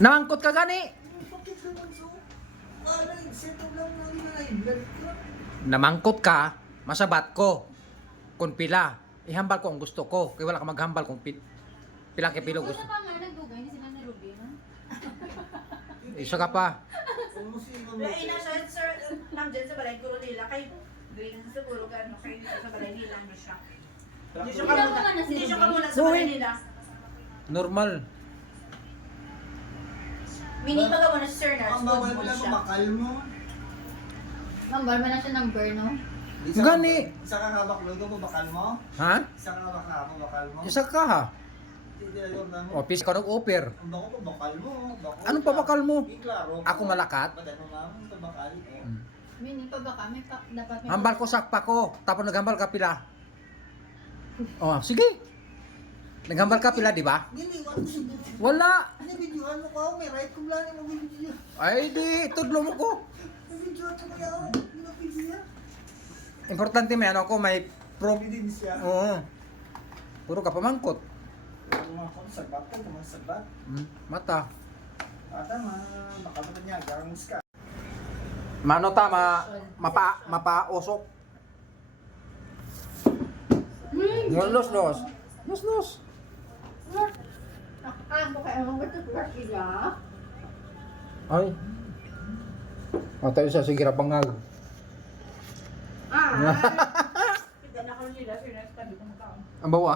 Namangkot ka gani. Bakit naman so? Settle lang namin na i-vlog ka. Namangkot ka, masabat ko. Kung pila, ihambal ko ang gusto ko. Kaya wala ka maghambal kung pila kay pilo gusto. Gusto pa nga nagdugay ni sila ni Ruby, no? Isa ka pa. Lain na siya, sir, nandiyan sa balay guro nila, kay green siguro gano'n, kay sa balay nila na siya. Hindi siya Ilan kamuna, naman na si hindi siya Ruby? kamuna sa balay nila. Normal. Mini baga mo na si Sir Nars, Ang good bawal mo pala siya. kumakal mo. Mambar man na siya ng burn, no? Gani. Isa ka nga bakludo mo, bakal mo? Ha? Isa ka nga bakal mo? Isa ka ha. Hindi alam na mo. O, pis ka nag-offer. Ang bako pa bakal mo. Anong pabakal mo? Di klaro. Ako malakat? Ba't ano nga mo ito bakal? Mini pa ba kami? Dapat may... Hambal ko sakpa ko. Tapos naghambal ka pila. Oh, sige. Naghambal ka pila, di ba? Hindi, wala si video. Wala. Ano videohan mo ko? May right kung lang mo video. Ay, di. Tudlo mo ko. May videohan ko kaya ako. Hindi na video. Importante may ano ko, may proof. Hindi din siya. Oo. Puro ka pamangkot. Mga kong sabat ka, mga sabat. Mata. Tama, baka ba niya, garang ka. Mano ta, mapausok. Los. Los. Nakakamo kayo mga matutulak sila. Ay. Matayo siya, sige rabangal. Ah! Kita na ko nila, Sir Nars, tabi ko na tao. Ang bawa.